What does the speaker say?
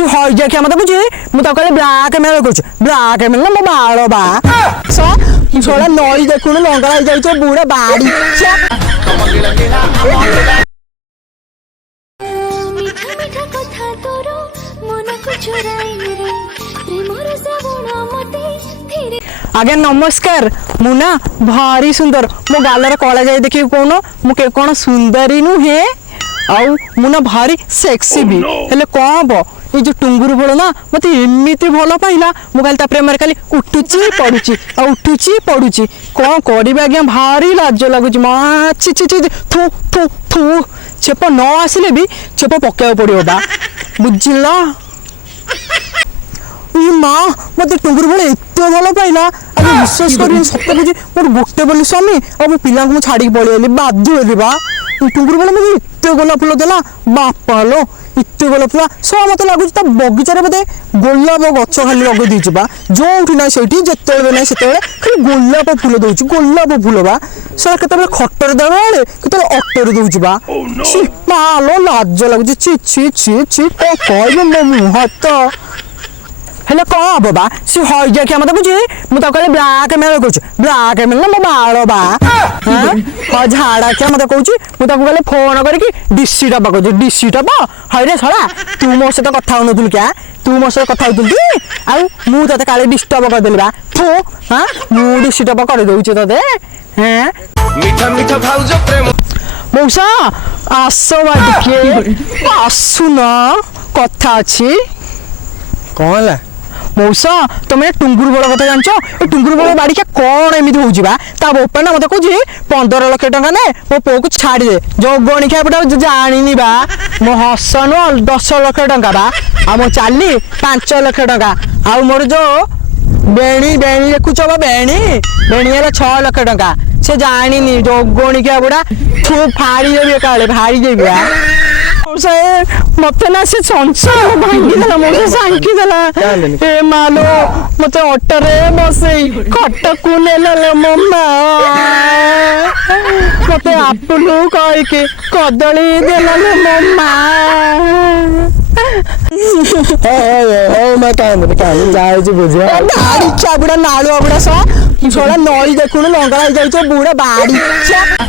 सी हई जा क्या मतलब बुझी मु तो कहले ब्लैकमेल करछ ब्लैकमेल ना मो बाल बा सो छोड़ा नई देखुन लंगड़ा हो जाई बुढ़ा बाड़ी छे मीठा मीठा कथा तोरो मन को चुराई रे प्रेमर श्रावण मते धीरे आज्ञा नमस्कार मुना भारी सुंदर मो गालर कला जाए देखिए कौन मुझे कौन सुंदरी नुहे आउ मुना भारी सेक्सी भी हेले कौन हम ये जो टुंगुर बोल ना मत एमती भल पाइला मुझे प्रेम खाली उठुची पड़ुची उठुची पड़ुची कौन करें आज्ञा भारी लाज लगुच छि छि छि थू थू थू छेप न आसिले भी छेप पकेवा पड़ो बा बुझल माँ मत टुंगुर बोले एत भल पाइला अब विश्वास कर सत बुझी मोर गोटे बोली स्वामी अब पिला को छाड़ी पड़े बाध्य होली बा टुंगुर बोले मुझे एत गोलाप फुल देला बापा लो एत गोलाप फुल सब मत लगुच बगीचार बोधे गोलाप गच खाली लगे देची बा जो ना से जिते ना से खाली गोलाप फुल दौर गोलाप फुल बा सर के खटर देवा बेले के अटर दौर बा माँ लाज लगुच छि छि छि छि कह मो मुह तो हेले कौन हम बा सी हई जा क्या मतलब बुझी मु तो कहले ब्लैकमेल करछ ब्लैकमेल ना मो बाल बा हां झाड़ा क्या मत कहूची मु तो कहले फोन करके डीसी डबा कहछ डीसी डबा हई रे छड़ा तू मो से तो कथा होनथुल क्या तू मो से कथा होथुल आ मु तते काले डिस्टर्ब कर देली बा थू हां मु डीसी डबा कर दउछ तते हैं मीठा मीठा भाउज प्रेम मौसा आसो बाडिके आसु न कथा अछि कौन है मौसा तुम टुंगुर बड़ कथा जान ए टुंगुर बड़ बाड़ी के कौन एमती होगा ता बोपा ना मत कह 15 लाख टका ने मो पो को छाड़ी दे जो गणिका पटा जानी बा मो हसन 10 लाख टका बा आ मो चाली 5 लाख टका आ मोर जो बेणी बेणी देखुच बा बेणी बेणी है 6 लाख टका से जानी जो गणिका बुढ़ा तू फाड़ी देवी काले फाड़ी देवी मत ना से संसार भांगी देला मोसे सांकी देला ए मालो मते ऑटरे बसे खट को नेला मम्मा मते आपलू कहि के कदली देला मम्मा ओ मैं काम जाए जी बुझे दाड़ी चाबुड़ा नालू अबुड़ा सा छोड़ा नई देखुन लंगड़ा हो जाई बुढ़ा बाड़ी छे